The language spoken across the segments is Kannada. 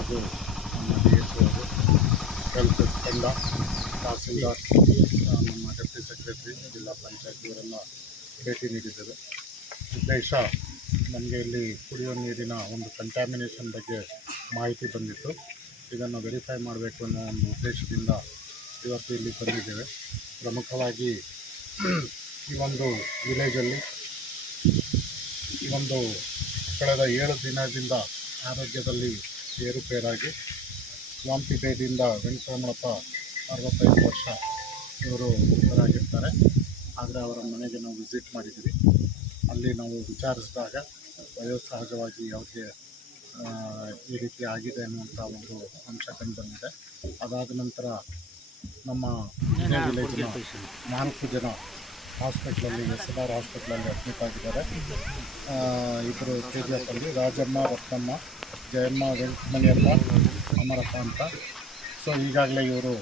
ಹಾಗೂ ನಮ್ಮ ಡಿ ಎಸ್ ಅವರು ಹೆಲ್ತ್ ತಂಡ, ತಹಸೀಲ್ದಾರ್ ನಮ್ಮ ಡೆಪ್ಟಿ ಸೆಕ್ರೆಟರಿ ಜಿಲ್ಲಾ ಪಂಚಾಯತ್ ಇವರೆಲ್ಲ ಭೇಟಿ ನೀಡಿದ್ದೇವೆ ಉದ್ದೇಶ ನಮಗೆ ಇಲ್ಲಿ ಕುಡಿಯುವ ನೀರಿನ ಒಂದು ಕಂಟ್ಯಾಮಿನೇಷನ್ ಬಗ್ಗೆ ಮಾಹಿತಿ ಬಂದಿತ್ತು. ಇದನ್ನು ವೆರಿಫೈ ಮಾಡಬೇಕು ಅನ್ನೋ ಒಂದು ಉದ್ದೇಶದಿಂದ ಇವತ್ತು ಇಲ್ಲಿ ಬಂದಿದ್ದೇವೆ. ಪ್ರಮುಖವಾಗಿ ಈ ಒಂದು ವಿಲೇಜಲ್ಲಿ ಈ ಒಂದು ಕಳೆದ ಏಳು ದಿನದಿಂದ ಆರೋಗ್ಯದಲ್ಲಿ ಏರುಪೇರಾಗಿ ಸ್ವಾಮಿಪೇಟೆಯಿಂದ ವೆಂಕಟರಮಣಪ್ಪ ಅರವತ್ತೈದು ವರ್ಷ ಇವರು ಮೃತರಾಗಿರ್ತಾರೆ ಆದರೆ ಅವರ ಮನೆಗೆ ನಾವು ವಿಸಿಟ್ ಮಾಡಿದ್ದೀವಿ. ಅಲ್ಲಿ ನಾವು ವಿಚಾರಿಸಿದಾಗ ವಯೋಸಹಜವಾಗಿ ಅವ್ರಿಗೆ ಈ ರೀತಿ ಆಗಿದೆ ಅನ್ನುವಂಥ ಒಂದು ಅಂಶ ಕಂಡುಬಂದಿದೆ. ಅದಾದ ನಂತರ ನಮ್ಮ ವಿಲೇಜಿನ ನಾಲ್ಕು ಜನ ಹಾಸ್ಪಿಟ್ಲಲ್ಲಿ, ಎಸ್ ಎನ್ ಆರ್ ಹಾಸ್ಪಿಟ್ಲಲ್ಲಿ ಅಡ್ಮಿಟ್ ಆಗಿದ್ದಾರೆ. ಇಬ್ಬರು ಕೆ ಜಿ ಎಫಲ್ಲಿ ರಾಜಮ್ಮ ರತ್ನಮ್ಮ ಜಯಮ್ಮ, ವೆಂಕಟಮಣಿಯಪ್ಪ, ಅಮರಪ್ಪ ಅಂತ. ಸೊ ಈಗಾಗಲೇ ಇವರು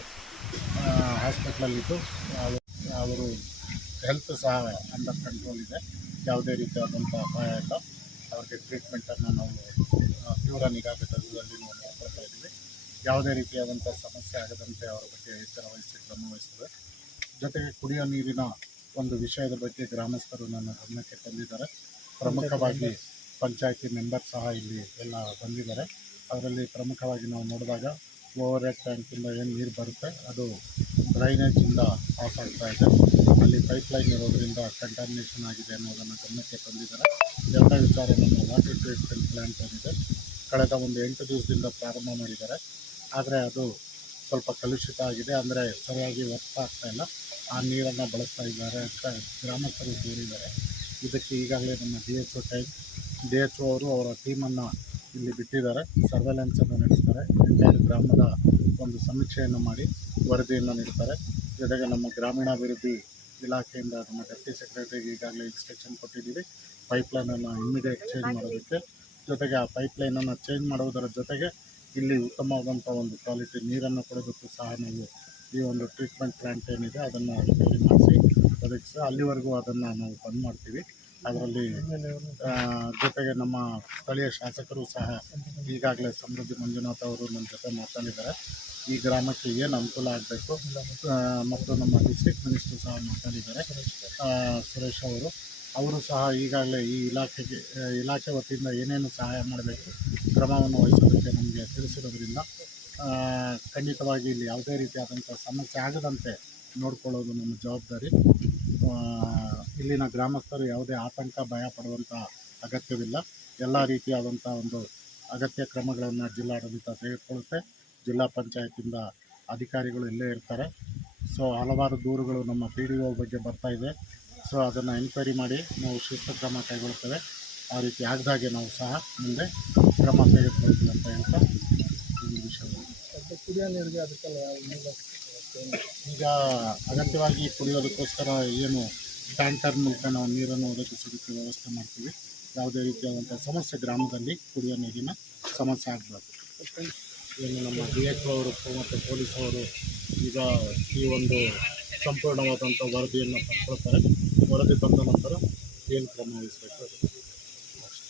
ಹಾಸ್ಪಿಟ್ಲಲ್ಲಿದ್ದು, ಅವರು ಅವರು ಹೆಲ್ತ್ ಸಹ ಅಂಡರ್ ಕಂಟ್ರೋಲ್ ಇದೆ. ಯಾವುದೇ ರೀತಿಯಾದಂಥ ಅಪಾಯ ಇಲ್ಲ. ಅವ್ರಿಗೆ ಟ್ರೀಟ್ಮೆಂಟನ್ನು ನಾವು ತೀವ್ರ ನಿಗಾ ಘಟಕದಲ್ಲಿ ನಾವು ನೋಡ್ಕೊಳ್ತಾ ಇದ್ದೀವಿ. ಯಾವುದೇ ರೀತಿಯಾದಂಥ ಸಮಸ್ಯೆ ಆಗದಂತೆ ಅವರ ಬಗ್ಗೆ ಎಚ್ಚರ ವಹಿಸಿ ಕ್ರಮ ವಹಿಸ್ತದೆ. ಜೊತೆಗೆ ಕುಡಿಯೋ ನೀರಿನ ಒಂದು ವಿಷಯದ ಬಗ್ಗೆ ಗ್ರಾಮಸ್ಥರು ನನ್ನ ಗಮನಕ್ಕೆ ತಂದಿದ್ದಾರೆ. ಪ್ರಮುಖವಾಗಿ ಪಂಚಾಯತಿ ಮೆಂಬರ್ ಸಹ ಇಲ್ಲಿ ಎಲ್ಲ ಬಂದಿದ್ದಾರೆ. ಅದರಲ್ಲಿ ಪ್ರಮುಖವಾಗಿ ನಾವು ನೋಡಿದಾಗ ಓವರ್ ಹೆಡ್ ಟ್ಯಾಂಕಿಂದ ಏನು ನೀರು ಬರುತ್ತೆ, ಅದು ಡ್ರೈನೇಜಿಂದ ಪಾಸ್ ಆಗ್ತಾ ಇದೆ. ಅಲ್ಲಿ ಪೈಪ್ಲೈನ್ ಇರೋದರಿಂದ ಕಂಟಾಮಿನೇಷನ್ ಆಗಿದೆ ಅನ್ನೋದನ್ನು ಗಮನಕ್ಕೆ ತಂದಿದ್ದಾರೆ. ಎಲ್ಲ ವಿಚಾರ ನಮ್ಮ ವಾಟರ್ ಟ್ರೀಟ್ಮೆಂಟ್ ಪ್ಲ್ಯಾಂಟ್ ಏನಿದೆ ಕಳೆದ ಒಂದು ಎಂಟು ದಿವಸದಿಂದ ಪ್ರಾರಂಭ ಮಾಡಿದ್ದಾರೆ. ಆದರೆ ಅದು ಸ್ವಲ್ಪ ಕಲುಷಿತ ಆಗಿದೆ. ಅಂದರೆ ಸರಿಯಾಗಿ ವರ್ಕ್ ಆಗ್ತಾ ಇಲ್ಲ. ಆ ನೀರನ್ನು ಬಳಸ್ತಾ ಇದ್ದಾರೆ ಅಂತ ಗ್ರಾಮಸ್ಥರು ದೂರಿದ್ದಾರೆ. ಇದಕ್ಕೆ ಈಗಾಗಲೇ ನಮ್ಮ D H O time D H O ಅವರು ಅವರ ಟೀಮನ್ನು ಇಲ್ಲಿ ಬಿಟ್ಟಿದ್ದಾರೆ ಸರ್ವೆಲೆನ್ಸನ್ನು ನಡೆಸ್ತಾರೆ. ಎಂಟೈರ್ ಗ್ರಾಮದ ಒಂದು ಸಮೀಕ್ಷೆಯನ್ನು ಮಾಡಿ ವರದಿಯನ್ನು ನೀಡ್ತಾರೆ. ಜೊತೆಗೆ ನಮ್ಮ ಗ್ರಾಮೀಣಾಭಿವೃದ್ಧಿ ಇಲಾಖೆಯಿಂದ ನಮ್ಮ ಡೆಪ್ಟಿ ಸೆಕ್ರೆಟರಿಗೆ ಈಗಾಗಲೇ ಇನ್ಸ್ಟ್ರಕ್ಷನ್ ಕೊಟ್ಟಿದ್ದೀವಿ. ಪೈಪ್ಲೈನನ್ನು ಇಮ್ಮಿಡಿಯೇಟ್ ಚೇಂಜ್ ಮಾಡೋದಕ್ಕೆ. ಜೊತೆಗೆ ಆ ಪೈಪ್ಲೈನನ್ನು ಚೇಂಜ್ ಮಾಡುವುದರ ಜೊತೆಗೆ ಇಲ್ಲಿ ಉತ್ತಮವಾದಂಥ ಒಂದು ಕ್ವಾಲಿಟಿ ನೀರನ್ನು ಕೊಡೋದಕ್ಕೂ ಸಹ ನಾವು ಈ ಒಂದು ಟ್ರೀಟ್ಮೆಂಟ್ ಪ್ಲ್ಯಾಂಟ್ ಏನಿದೆ, ಅದನ್ನು ರಿಪೇರಿ ಮಾಡಿಸಿ, ಒದಗಿಸಿ, ಅಲ್ಲಿವರೆಗೂ ಅದನ್ನು ನಾವು ಬಂದ್ ಮಾಡ್ತೀವಿ. ಅದರಲ್ಲಿ ಜೊತೆಗೆ ನಮ್ಮ ಸ್ಥಳೀಯ ಶಾಸಕರು ಸಹ ಈಗಾಗಲೇ ಸಮೃದ್ಧಿ ಮಂಜುನಾಥ್ ಅವರು ನಮ್ಮ ಜೊತೆ ಮಾತಾಡಿದ್ದಾರೆ. ಈ ಗ್ರಾಮಕ್ಕೆ ಏನು ಅನುಕೂಲ ಆಗಬೇಕು ಮತ್ತು ನಮ್ಮ ಡಿಸ್ಟ್ರಿಕ್ಟ್ ಮಿನಿಸ್ಟರ್ ಸಹ ಮಾತಾಡಿದ್ದಾರೆ. ಸುರೇಶ್ ಅವರು ಅವರು ಸಹ ಈಗಾಗಲೇ ಈ ಇಲಾಖೆಗೆ, ಇಲಾಖೆ ವತಿಯಿಂದ ಏನೇನು ಸಹಾಯ ಮಾಡಬೇಕು, ಕ್ರಮವನ್ನು ವಹಿಸೋದಕ್ಕೆ ನಮಗೆ ತಿಳಿಸಿರೋದ್ರಿಂದ ಖಂಡಿತವಾಗಿ ಇಲ್ಲಿ ಯಾವುದೇ ರೀತಿಯಾದಂಥ ಸಮಸ್ಯೆ ಆಗದಂತೆ ನೋಡಿಕೊಳ್ಳೋದು ನಮ್ಮ ಜವಾಬ್ದಾರಿ. ಇಲ್ಲಿನ ಗ್ರಾಮಸ್ಥರು ಯಾವುದೇ ಆತಂಕ, ಭಯ ಪಡುವಂಥ ಅಗತ್ಯವಿಲ್ಲ. ಎಲ್ಲ ರೀತಿಯಾದಂಥ ಒಂದು ಅಗತ್ಯ ಕ್ರಮಗಳನ್ನು ಜಿಲ್ಲಾಡಳಿತ ತೆಗೆದುಕೊಳ್ಳುತ್ತೆ. ಜಿಲ್ಲಾ ಪಂಚಾಯತಿಂದ ಅಧಿಕಾರಿಗಳು ಇಲ್ಲೇ ಇರ್ತಾರೆ. ಸೊ, ಹಲವಾರು ದೂರುಗಳು ನಮ್ಮ ಪಿ ಡಿ ಒ ಬಗ್ಗೆ ಬರ್ತಾ ಇದೆ. ಸೊ, ಅದನ್ನು ಎನ್ಕ್ವೈರಿ ಮಾಡಿ ನಾವು ಶಿಸ್ತು ಕ್ರಮ ಕೈಗೊಳ್ತೇವೆ. ಆ ರೀತಿ ಆಗದಾಗೆ ನಾವು ಸಹ ಮುಂದೆ ಕ್ರಮ ತೆಗೆದುಕೊಳ್ತೀವಿ ಅಂತ ಹೇಳ್ತಾ ಈ ಕುಡಿಯೋ ನೀರಿಗೆ ಅದಕ್ಕೆಲ್ಲ ಯಾವ ಈಗ ಅಗತ್ಯವಾಗಿ ಕುಡಿಯೋದಕ್ಕೋಸ್ಕರ ಏನು ಟ್ಯಾಂಕರ್ ಮೂಲಕ ನಾವು ನೀರನ್ನು ಒದಗಿಸೋದಕ್ಕೆ ವ್ಯವಸ್ಥೆ ಮಾಡ್ತೀವಿ. ಯಾವುದೇ ರೀತಿಯಾದಂಥ ಸಮಸ್ಯೆ ಗ್ರಾಮದಲ್ಲಿ ಕುಡಿಯೋ ನೀರಿನ ಸಮಸ್ಯೆ ಆಗಬಾರ್ದು. ಏನು ನಮ್ಮ ಡಿ ಎಚ್ ಅವರು ಮತ್ತು ಪೊಲೀಸ್ ಅವರು ಈಗ ಈ ಒಂದು ಸಂಪೂರ್ಣವಾದಂಥ ವರದಿಯನ್ನು ಪಡ್ಕೊಳ್ತಾರೆ ವರದಿ ಬಂದ ನಂತರ ಏನು ಕ್ರಮ ವಹಿಸಬೇಕು?